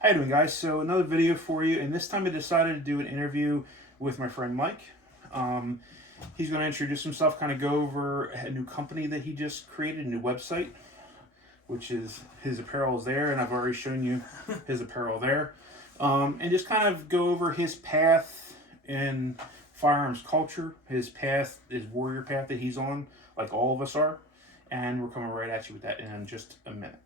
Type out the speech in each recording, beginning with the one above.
How you doing, guys? So another video for you, and this time I decided to do an interview with my friend Mike. Um, he's going to introduce himself, kind of go over a new company that he just created, a new website, which is his apparel is there, and I've already shown you his apparel there, and just kind of go over his path in firearms culture, his path, his warrior path that he's on, like all of us are, and we're coming right at you with that in just a minute.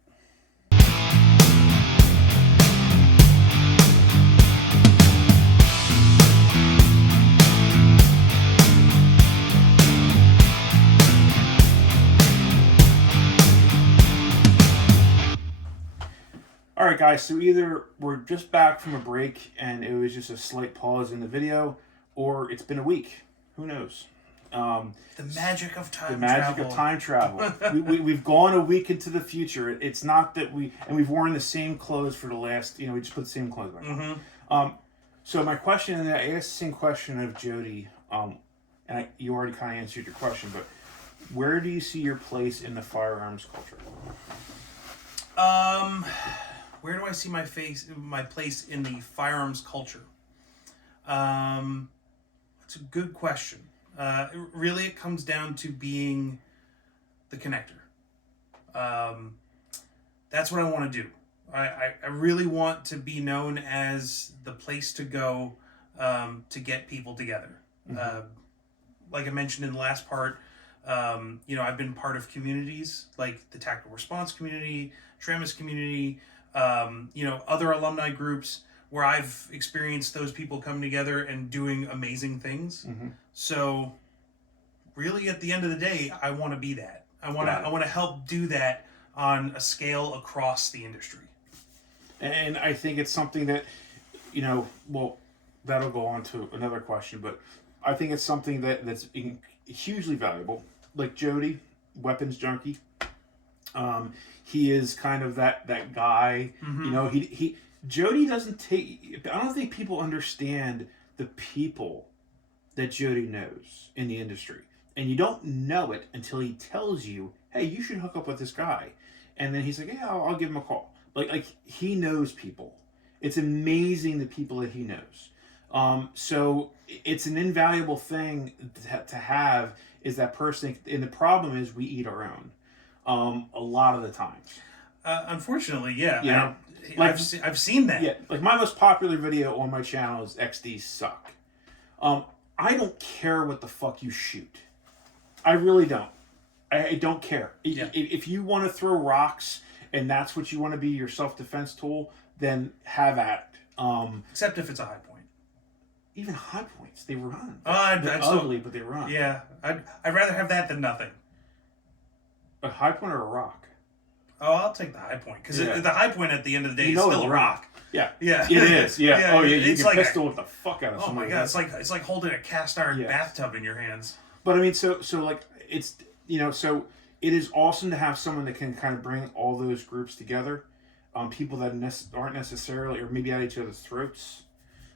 Alright guys, so either we're just back from a break and it was just a slight pause in the video, or it's been a week. Who knows? The magic of time travel. The magic of time travel. We've gone a week into the future. It's not that we've worn the same clothes for the last, we just put the same clothes back on. So my question, and I asked the same question of Jody, and you already kind of answered your question, but where do you see your place in the firearms culture? Where do I see my place in the firearms culture? That's a good question. Really, it comes down to being the connector. That's what I want to do. I really want to be known as the place to go to get people together. Like I mentioned in the last part, I've been part of communities like the tactical response community, Tramis community, other alumni groups where I've experienced those people coming together and doing amazing things. So really at the end of the day, I want to be that. I want to help do that on a scale across the industry. And I think it's something that, that'll go on to another question, but I think it's something that's hugely valuable. Like Jody, weapons junkie. He is kind of that guy. Jody doesn't take. I don't think people understand the people that Jody knows in the industry, and you don't know it until he tells you, "Hey, you should hook up with this guy," and then he's like, "Yeah, I'll give him a call." Like he knows people. It's amazing the people that he knows. So it's an invaluable thing to have. Is that person? And the problem is we eat our own. A lot of the times. Unfortunately, yeah. I've seen that. Yeah, like my most popular video on my channel is XDs suck. I don't care what the fuck you shoot. I really don't. I don't care. Yeah. If you want to throw rocks and that's what you want to be your self-defense tool, then have at it. Except if it's a high point. Even high points, they run. They're ugly, but they run. Yeah, I'd rather have that than nothing. A high point or a rock? Oh, I'll take the high point because the high point at the end of the day is still a rock. Yeah, yeah, it is. Yeah. Yeah. Oh yeah, you it's can like pistol with the fuck out of somebody. Oh my god, it's like holding a cast iron bathtub in your hands. But I mean, so like it's so it is awesome to have someone that can kind of bring all those groups together. People that aren't necessarily, or maybe at each other's throats,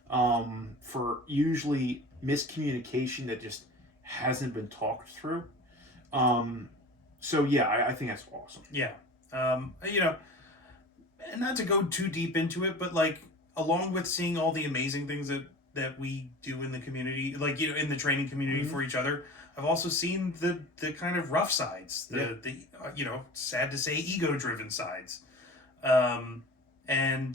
for usually miscommunication that just hasn't been talked through. So yeah, I think that's awesome. Yeah. And not to go too deep into it, but like along with seeing all the amazing things that we do in the community, like in the training community for each other, I've also seen the kind of rough sides, the sad to say ego-driven sides, and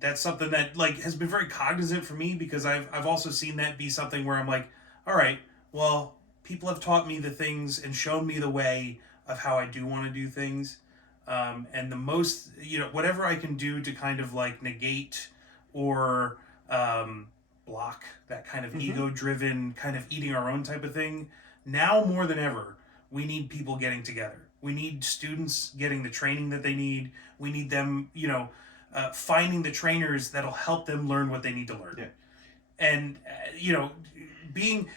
that's something that like has been very cognizant for me because I've also seen that be something where I'm like, all right, well, people have taught me the things and shown me the way of how I do want to do things. And the most, whatever I can do to kind of like negate or block that kind of ego-driven, kind of eating our own type of thing. Now more than ever, we need people getting together. We need students getting the training that they need. We need them, finding the trainers that'll help them learn what they need to learn. Yeah. And, being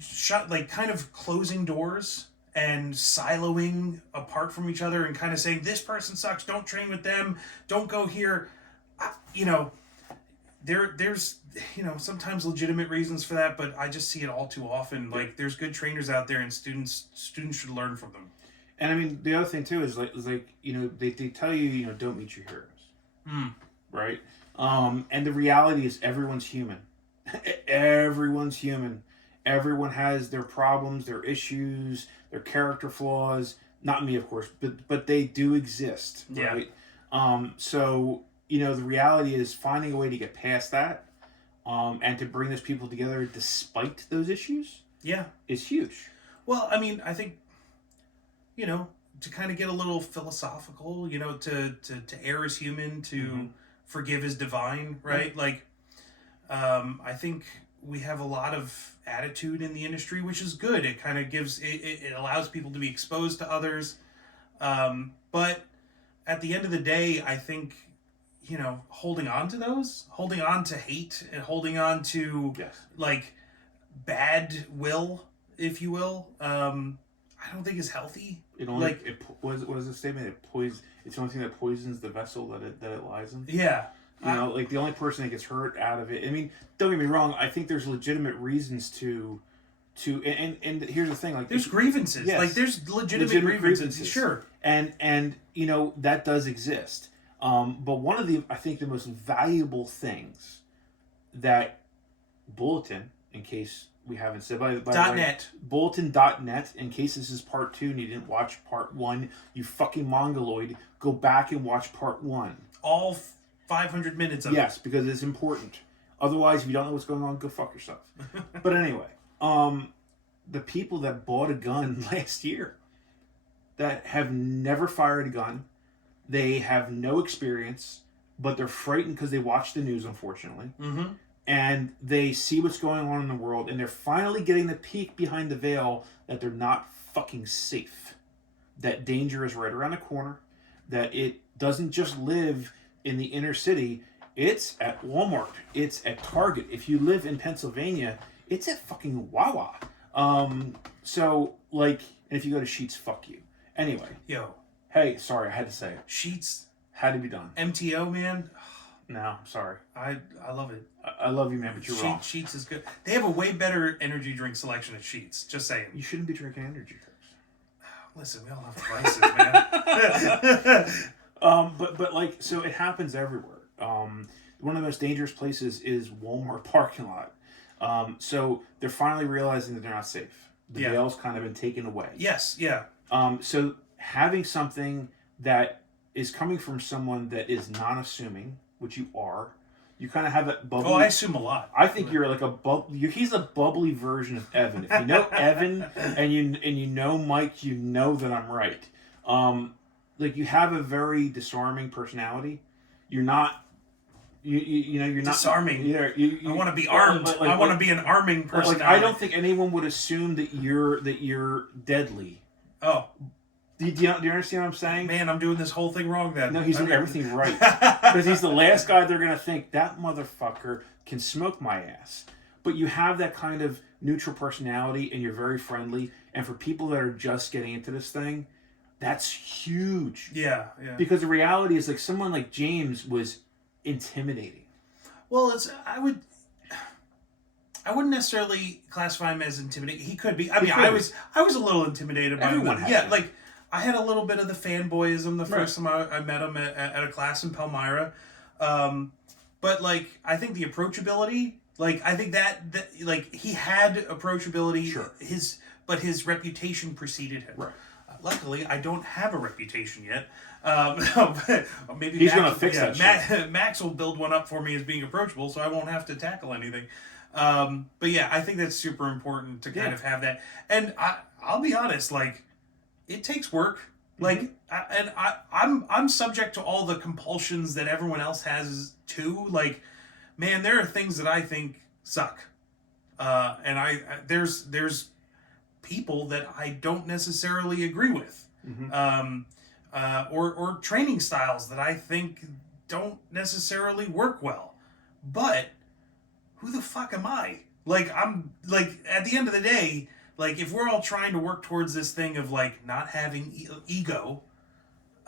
shut, like kind of closing doors and siloing apart from each other and kind of saying, this person sucks, don't train with them, don't go here. There's sometimes legitimate reasons for that, but I just see it all too often. Like there's good trainers out there and students should learn from them. And I mean, the other thing too is like they tell you, don't meet your heroes. Mm. Right? right? And the reality is everyone's human. Everyone's human. Everyone has their problems, their issues, their character flaws. Not me, of course, but they do exist, right? So the reality is finding a way to get past that, and to bring those people together despite those issues. Yeah, is huge. Well, I mean, I think to kind of get a little philosophical, to err is human, to forgive is divine, right? I think we have a lot of attitude in the industry, which is good. It kind of it allows people to be exposed to others. But at the end of the day, I think, holding on to hate and holding on to bad will, if you will, I don't think is healthy. What is the statement? It's the only thing that poisons the vessel that it lies in. Yeah. The only person that gets hurt out of it. I mean, don't get me wrong. I think there's legitimate reasons to and here's the thing. There's grievances. Yes, there's legitimate grievances. Sure. And that does exist. But one of I think the most valuable things that Bulletn, in case we haven't said by .net. Bulletn.net, in case this is part 2 and you didn't watch part 1, you fucking mongoloid, go back and watch part 1. All 500 minutes of it. Yes, because it's important. Otherwise, if you don't know what's going on, go fuck yourself. But anyway, the people that bought a gun last year that have never fired a gun, they have no experience, but they're frightened because they watch the news, unfortunately. Mm-hmm. And they see what's going on in the world, and they're finally getting the peek behind the veil that they're not fucking safe. That danger is right around the corner, that it doesn't just live in the inner city, it's at Walmart, it's at Target. If you live in Pennsylvania, it's at fucking Wawa. And if you go to Sheetz, fuck you. Anyway. Yo. Hey, sorry, I had to say it. Sheetz. Had to be done. MTO, man. No, I'm sorry. I love it. I love you, man, but you're wrong. Sheetz is good. They have a way better energy drink selection at Sheetz. Just saying. You shouldn't be drinking energy drinks. Listen, we all have vices, man. So it happens everywhere. One of the most dangerous places is Walmart parking lot. So they're finally realizing that they're not safe. The veil's kind of been taken away. Yes, yeah. So having something that is coming from someone that is non-assuming, which you are, you kind of have that bubbly... Oh, I assume a lot. I think you're like he's a bubbly version of Evan. If you know Evan and you know Mike, you know that I'm right. You have a very disarming personality. You're not... you're not... Disarming. I want to be armed. I want to be an arming personality. I don't think anyone would assume that you're deadly. Oh. Do you understand what I'm saying? Man, I'm doing this whole thing wrong then. No, he's doing everything right. Because he's the last guy they're going to think, that motherfucker can smoke my ass. But you have that kind of neutral personality and you're very friendly. And for people that are just getting into this thing, that's huge. Yeah. Because the reality is someone like James was intimidating. Well, I wouldn't necessarily classify him as intimidating. He could be. I was a little intimidated by him. Yeah, I had a little bit of the fanboyism the first time I met him at a class in Palmyra. But I think the approachability, I think that he had approachability. Sure. But his reputation preceded him. Right. Luckily, I don't have a reputation yet. Maybe he's going to fix that shit. Max will build one up for me as being approachable, so I won't have to tackle anything. But yeah, I think that's super important to kind of have that. And I'll be honest, it takes work. I'm subject to all the compulsions that everyone else has too. Man, there are things that I think suck. And there's people that I don't necessarily agree with. Or training styles that I think don't necessarily work well. But who the fuck am I? I'm at the end of the day, if we're all trying to work towards this thing of not having ego,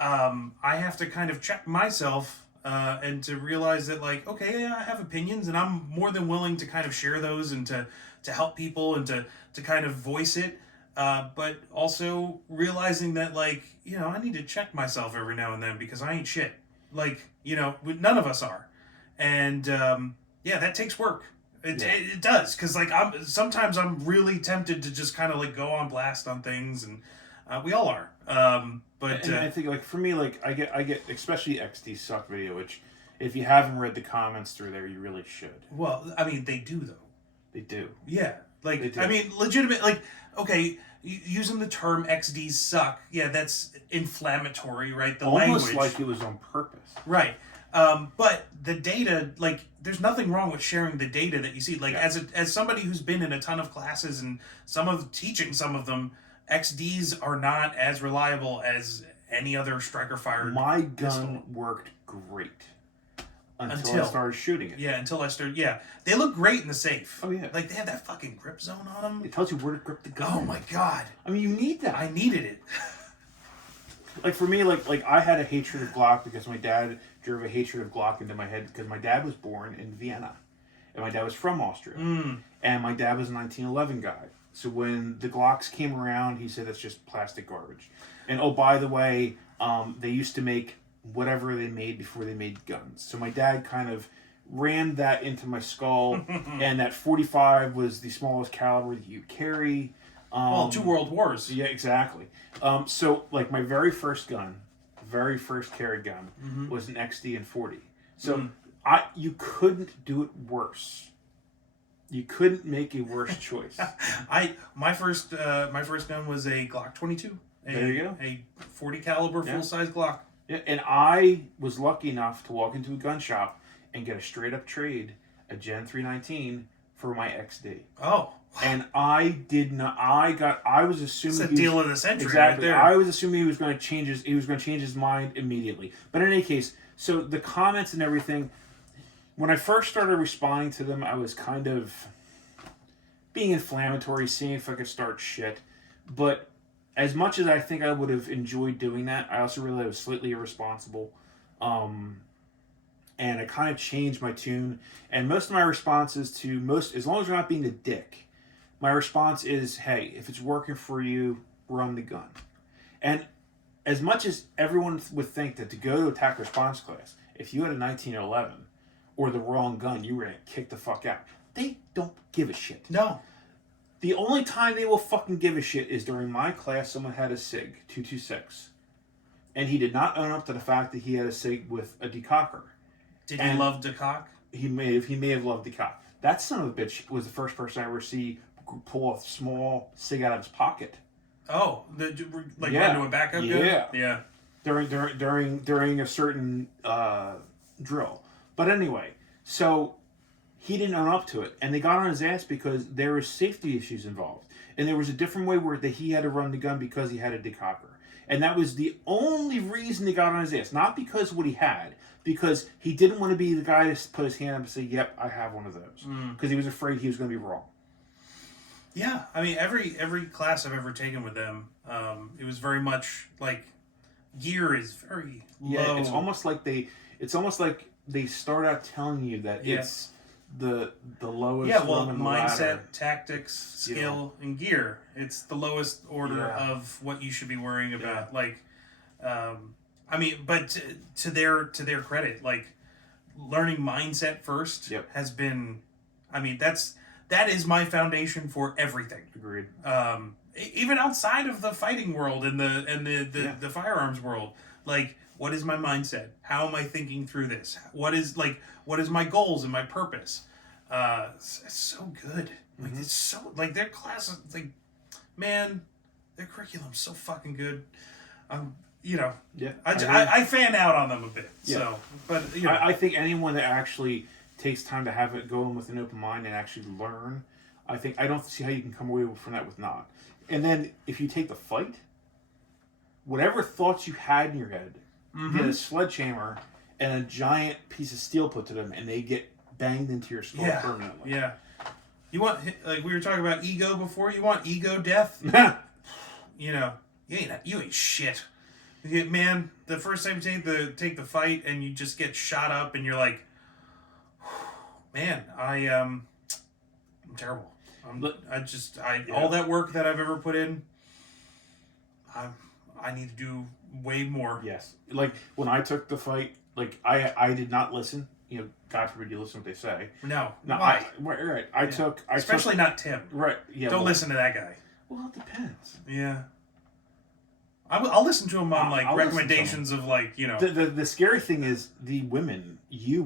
I have to kind of check myself and to realize that okay, I have opinions and I'm more than willing to kind of share those and to help people and to kind of voice it. But also realizing that I need to check myself every now and then because I ain't shit. Like, none of us are. And, that takes work. It does. Because, like, sometimes I'm really tempted to just kind of, like, go on blast on things, and we all are. But I think, like, for me, like, I get especially XD suck video, which if you haven't read the comments through there, you really should. Well, I mean, they do, though. They do. Yeah. Like, They do. I mean, legitimate, like, okay, using the term XDs suck, yeah, that's inflammatory, right? The Almost language. like it was on purpose. Right. But the data, like, there's nothing wrong with sharing the data that you see. Like, as somebody who's been in a ton of classes and teaching some of them, XDs are not as reliable as any other striker fired. My gun worked great until I started shooting it. Yeah, until I started. Yeah, they look great in the safe. Oh yeah, like they have that fucking grip zone on them. It tells you where to grip the gun. Oh my god! I mean, you need that. I needed it. Like for me, like I had a hatred of Glock because my dad drove a hatred of Glock into my head because my dad was born in Vienna, and my dad was from Austria, and my dad was a 1911 guy. So when the Glocks came around, he said that's just plastic garbage. And oh, by the way, they used to make whatever they made before they made guns. So my dad kind of rammed that into my skull, and that 45 was the smallest caliber that you carry. Well, 2 world wars. Yeah, exactly. So like my very first carry gun was an XD and 40. So you couldn't do it worse. You couldn't make a worse choice. My first gun was a Glock 22. There you go. A 40 caliber full size Glock. Yeah, and I was lucky enough to walk into a gun shop and get a straight up trade, a Gen 319 for my XD. Oh. And I did not. I was assuming it's a deal of the century. Exactly. Right there. I was assuming he was going to change his mind immediately. But in any case, so the comments and everything. When I first started responding to them, I was kind of being inflammatory, seeing if I could start shit. But as much as I think I would have enjoyed doing that, I also realized I was slightly irresponsible. And I kind of changed my tune. And most of my responses as long as you're not being a dick, my response is, hey, if it's working for you, run the gun. And as much as everyone would think that to go to attack response class, if you had a 1911 or the wrong gun, you were going to kick the fuck out. They don't give a shit. No. The only time they will fucking give a shit is during my class, someone had a SIG 226. And he did not own up to the fact that he had a SIG with a decocker. Did he love decock? He may have loved decock. That son of a bitch was the first person I ever see pull a small SIG out of his pocket. Oh, run to a backup gun? Yeah. During a certain drill. But anyway, so he didn't own up to it, and they got on his ass because there were safety issues involved, and there was a different way that he had to run the gun because he had a decocker, and that was the only reason they got on his ass, not because of what he had, because he didn't want to be the guy to put his hand up and say, "Yep, I have one of those," because he was afraid he was going to be wrong. Yeah, I mean every class I've ever taken with them, it was very much like gear is very low. Yeah, it's almost like they start out telling you that it's the lowest. Yeah, well, rung on the mindset, ladder. tactics, skill, and gear. It's the lowest order of what you should be worrying about. Yeah. Like, I mean, but to their credit, like learning mindset first has been. I mean, that is my foundation for everything. Agreed. Even outside of the fighting world and the firearms world, like. What is my mindset? How am I thinking through this? What is my goals and my purpose? It's so good. Like it's so their classes, like, man, their curriculum's so fucking good. I fan out on them a bit. Yeah. So, but I think anyone that actually takes time to have it go in with an open mind and actually learn, I don't see how you can come away from that with not. And then if you take the fight, whatever thoughts you had in your head. Get a sledgehammer and a giant piece of steel put to them, and they get banged into your skull permanently. Yeah. You want, like we were talking about ego before, you want ego death? You ain't shit. Man, the first time you take the fight and you just get shot up and you're like, man, I'm terrible. All that work that I've ever put in, I need to do way more. Yes. Like, when I took the fight, Like I did not listen. You know, God forbid you listen to what they say. No. No, Why? Right. I took Especially not Tim. Right. Yeah. Don't listen to that guy. Well, it depends. Yeah. I'll listen to him on like I'll recommendations of like, you know. The scary thing is the women, you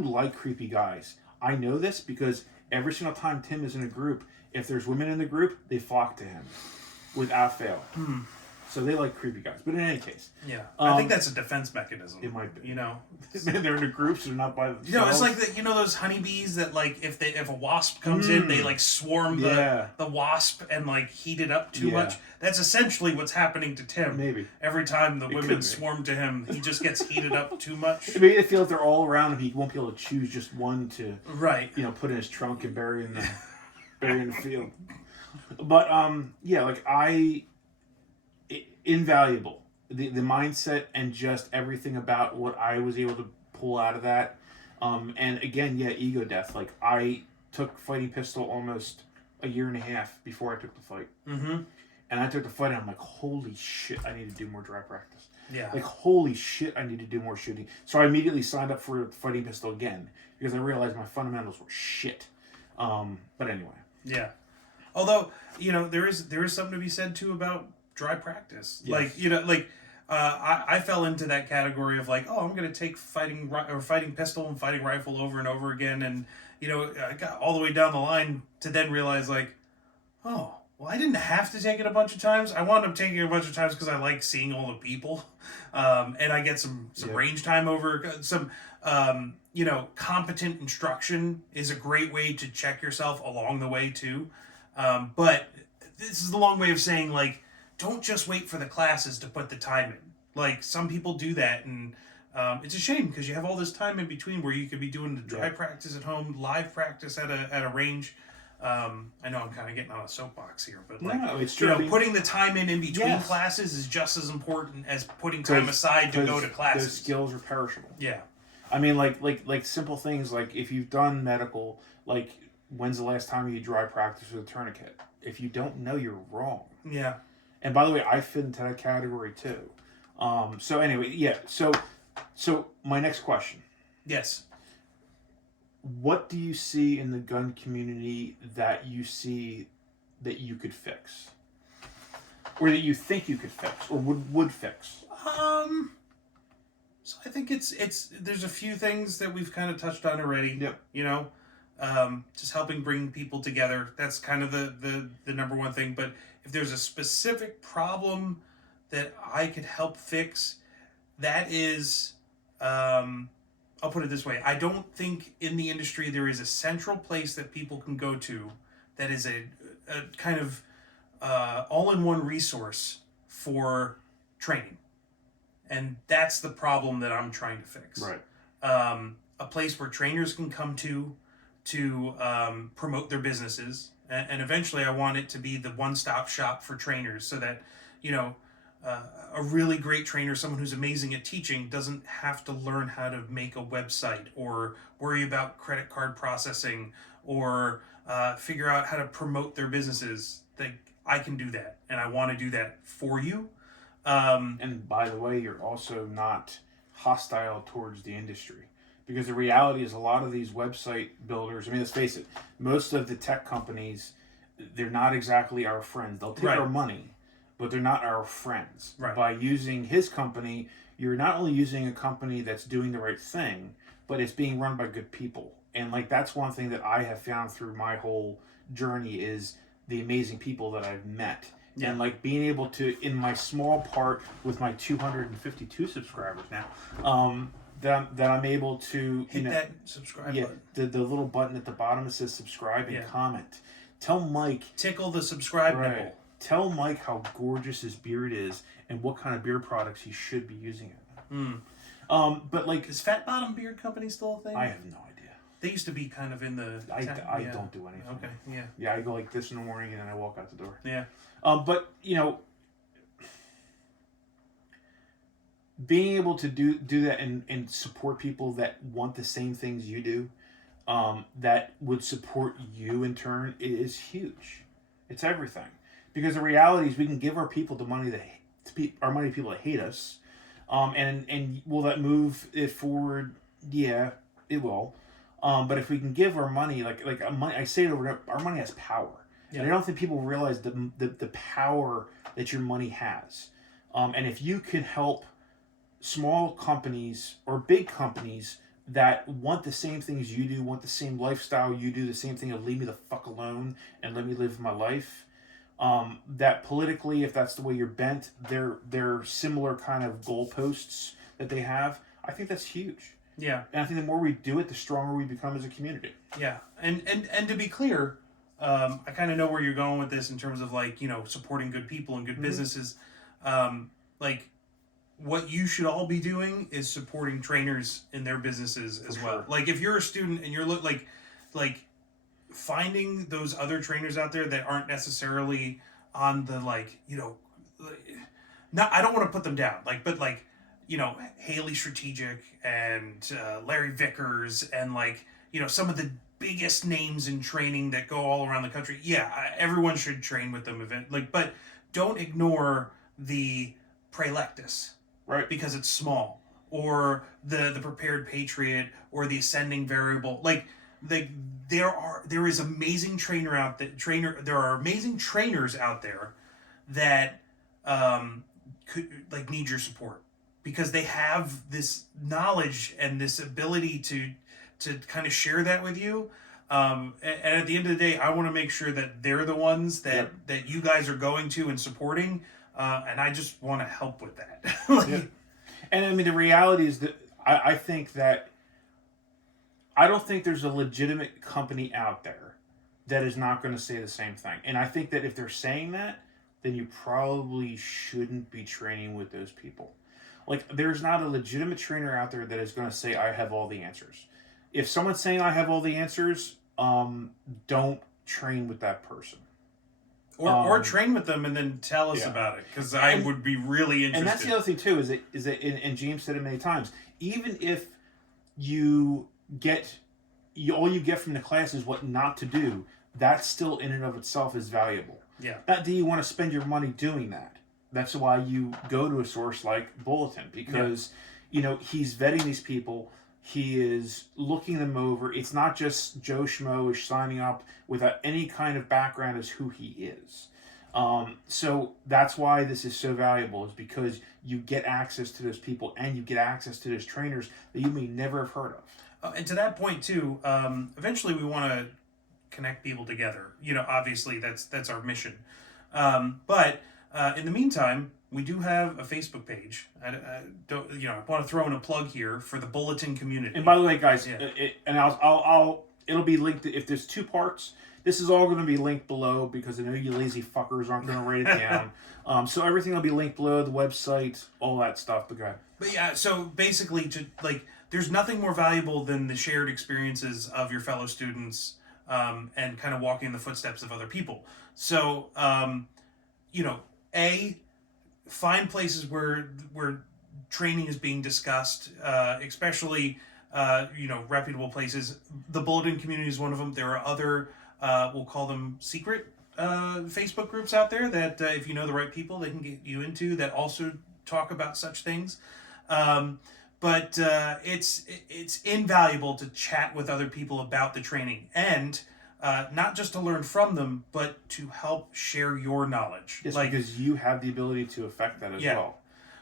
like creepy guys. I know this because every single time Tim is in a group, if there's women in the group, they flock to him without fail. So they like creepy guys. But in any case. Yeah. I think that's a defense mechanism. It might be. You know. They're in a group, so they're not by themselves. You know, it's like those honeybees that like if a wasp comes in, they like swarm the wasp and like heat it up too much. That's essentially what's happening to Tim. Maybe. Every time the women swarm to him, he just gets heated up too much. Maybe they feel like they're all around him. He won't be able to choose just one to put in his trunk and bury in the field. But like invaluable. The mindset and just everything about what I was able to pull out of that. And again, ego death. Like I took fighting pistol almost a year and a half before I took the fight. Mm-hmm. And I took the fight and I'm like, holy shit, I need to do more dry practice. Yeah. Like, holy shit, I need to do more shooting. So I immediately signed up for fighting pistol again because I realized my fundamentals were shit. But anyway. Yeah. Although, you know, there is something to be said too about dry practice. Yes. Like, you know, like I fell into that category of like, oh, I'm going to take fighting pistol and fighting rifle over and over again. And, you know, I got all the way down the line to then realize like, oh, well, I didn't have to take it a bunch of times. I wound up taking it a bunch of times because I like seeing all the people. And I get some range time over some, you know, competent instruction is a great way to check yourself along the way too. But this is the long way of saying like, don't just wait for the classes to put the time in. Like some people do that, and it's a shame because you have all this time in between where you could be doing the dry practice at home, live practice at a range. I know I'm kind of getting on a soapbox here, but like it's true. You know, putting the time in between classes is just as important as putting time aside to go to classes. Those skills are perishable. Yeah, I mean, like simple things like if you've done medical, like when's the last time you dry practice with a tourniquet? If you don't know, you're wrong. Yeah. And by the way, I fit into that category too. So anyway, So my next question. Yes. What do you see in the gun community that you see that you could fix? Or that you think you could fix or would fix? So I think it's there's a few things that we've kind of touched on already. Yep. You know, just helping bring people together. That's kind of the number one thing. But if there's a specific problem that I could help fix, that is, I'll put it this way. I don't think in the industry there is a central place that people can go to that is a kind of all-in-one resource for training. And that's the problem that I'm trying to fix. Right. A place where trainers can come to promote their businesses. And eventually I want it to be the one-stop shop for trainers so that, you know, a really great trainer, someone who's amazing at teaching, doesn't have to learn how to make a website or worry about credit card processing or figure out how to promote their businesses. I can do that, and I want to do that for you. And by the way, you're also not hostile towards the industry. Because the reality is a lot of these website builders, I mean, let's face it, most of the tech companies, they're not exactly our friends. They'll take our money, but they're not our friends. Right. By using his company, you're not only using a company that's doing the right thing, but it's being run by good people. And like that's one thing that I have found through my whole journey is the amazing people that I've met. Yeah. And like being able to, in my small part with my 252 subscribers now, that I'm able to hit that subscribe button. The little button at the bottom that says subscribe and comment. Tell Mike. Tickle the subscribe nipple. Tell Mike how gorgeous his beard is and what kind of beard products he should be using it. But like, is Fat Bottom Beard Company still a thing? I have no idea. They used to be kind of in the. I don't do anything. Okay. Yeah. Yeah, I go like this in the morning and then I walk out the door. Yeah. But you know, being able to do that and support people that want the same things you do, that would support you in turn is huge. It's everything. Because the reality is we can give our people the money our money to people that hate us, And will that move it forward? Yeah, it will. But if we can give our money, money, I say it over and over, our money has power. Yeah. And I don't think people realize the power that your money has. And if you can help small companies or big companies that want the same things you do, want the same lifestyle you do, the same thing of leave me the fuck alone and let me live my life. That politically, if that's the way you're bent, they're similar kind of goalposts that they have. I think that's huge. Yeah. And I think the more we do it, the stronger we become as a community. Yeah. And to be clear, I kind of know where you're going with this in terms of like, supporting good people and good businesses. Like what you should all be doing is supporting trainers in their businesses as well. Like if you're a student and you're like finding those other trainers out there that aren't necessarily on the not, I don't want to put them down, but Haley Strategic and Larry Vickers and some of the biggest names in training that go all around the country. Yeah, everyone should train with them but don't ignore the Praelectus, right? Because it's small, or the Prepared Patriot, or the Ascending Variable. There is amazing there are amazing trainers out there that could need your support, because they have this knowledge and this ability to kind of share that with you. And at the end of the day, I want to make sure that they're the ones that you guys are going to and supporting. And I just want to help with that. And I mean, the reality is that I think that I don't think there's a legitimate company out there that is not going to say the same thing. And I think that if they're saying that, then you probably shouldn't be training with those people. There's not a legitimate trainer out there that is going to say, I have all the answers. If someone's saying I have all the answers, don't train with that person. Or train with them and then tell us about it, because I would be really interested. And that's the other thing too, is that and James said it many times, even if you get all you get from the class is what not to do, that still in and of itself is valuable. Yeah. Not that you want to spend your money doing that. That's why you go to a source like Bulletn, because he's vetting these people. He is looking them over. It's not just Joe Schmo is signing up without any kind of background as who he is. So that's why this is so valuable, is because you get access to those people and you get access to those trainers that you may never have heard of. And to that point too, eventually we want to connect people together. Obviously that's our mission. But in the meantime, we do have a Facebook page. I want to throw in a plug here for the Bulletn community. And by the way, guys, it'll be linked. If there's 2 parts, this is all going to be linked below, because I know you lazy fuckers aren't going to write it down. So everything will be linked below, the website, all that stuff. But go ahead. But yeah, so basically, there's nothing more valuable than the shared experiences of your fellow students, and kind of walking in the footsteps of other people. So, find places where training is being discussed, especially reputable places. The Bulletn community is one of them. There are other we'll call them secret Facebook groups out there that if you know the right people, they can get you into, that also talk about such things. But it's invaluable to chat with other people about the training, and not just to learn from them, but to help share your knowledge. Yes, because you have the ability to affect that as well.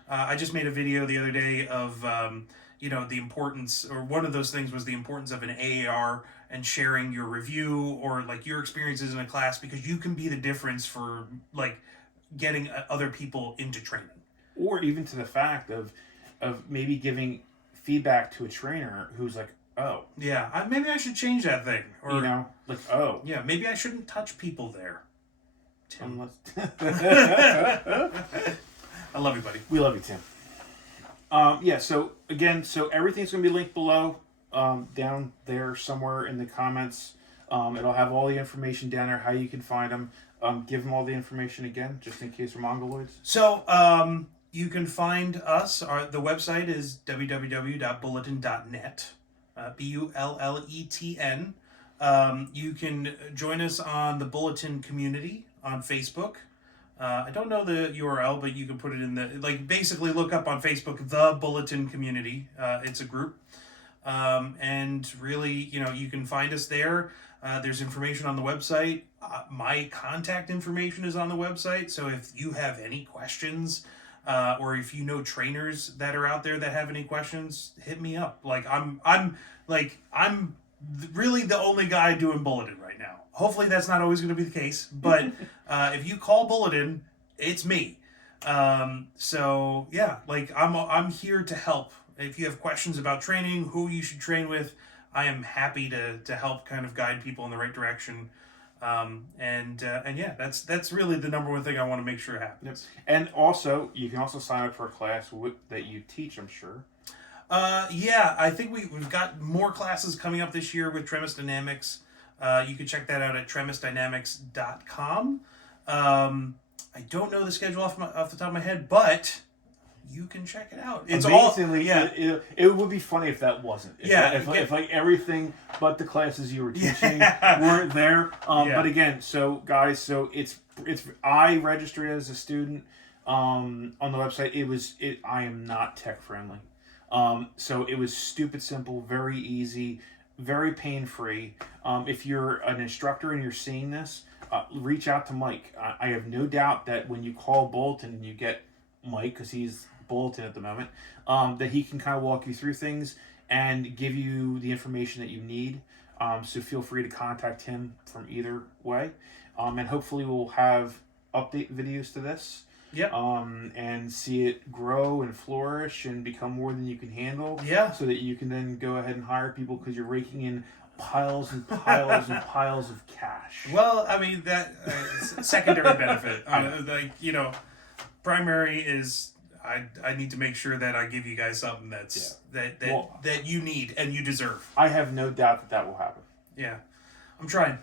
I just made a video the other day of, the importance, or one of those things was the importance of an AAR and sharing your review or your experiences in a class, because you can be the difference for getting other people into training. Or even to the fact of maybe giving feedback to a trainer who's like, oh. Yeah, maybe I should change that thing. Or, oh. Yeah, maybe I shouldn't touch people there. Tim. I love you, buddy. We love you, Tim. So again, everything's going to be linked below, down there somewhere in the comments. It'll have all the information down there, how you can find them. Give them all the information again, just in case we're mongoloids. So, you can find us. The website is www.bulletn.net. Bulletn. You can join us on the Bulletn community on Facebook. I don't know the URL, but you can put it in the, like, basically look up on Facebook, the Bulletn community. It's a group. And really, you can find us there. There's information on the website. My contact information is on the website. So if you have any questions, or if you know trainers that are out there that have any questions, hit me up. Like I'm really the only guy doing Bulletn right now. Hopefully that's not always going to be the case, but if you call Bulletn, it's me. So yeah, like I'm here to help. If you have questions about training, who you should train with, I am happy to help kind of guide people in the right direction. And yeah, that's really the number one thing I want to make sure happens. Yep. And also, you can also sign up for a class that you teach, I'm sure. Yeah, I think we've got more classes coming up this year with Tremis Dynamics. You can check that out at tremisdynamics.com. I don't know the schedule off the top of my head, but you can check it out. It's amazingly, all, yeah. It would be funny if that wasn't. If like everything but the classes you were teaching weren't there. But again, so guys, it's I registered as a student on the website. I am not tech friendly. So it was stupid simple, very easy, very pain free. If you're an instructor and you're seeing this, reach out to Mike. I have no doubt that when you call Bulletn and you get Mike, because he's Bulletn at the moment, that he can kind of walk you through things and give you the information that you need. So feel free to contact him from either way. And hopefully we'll have update videos to this. Yep. And see it grow and flourish and become more than you can handle. Yeah. So that you can then go ahead and hire people because you're raking in piles and piles and piles of cash. Well, I mean, that secondary benefit. Primary is I need to make sure that I give you guys something that you need and you deserve. I have no doubt that will happen. Yeah. I'm trying.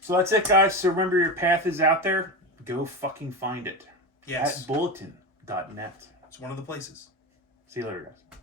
So that's it, guys. So remember, your path is out there. Go fucking find it. Yes. At bulletn.net. It's one of the places. See you later, guys.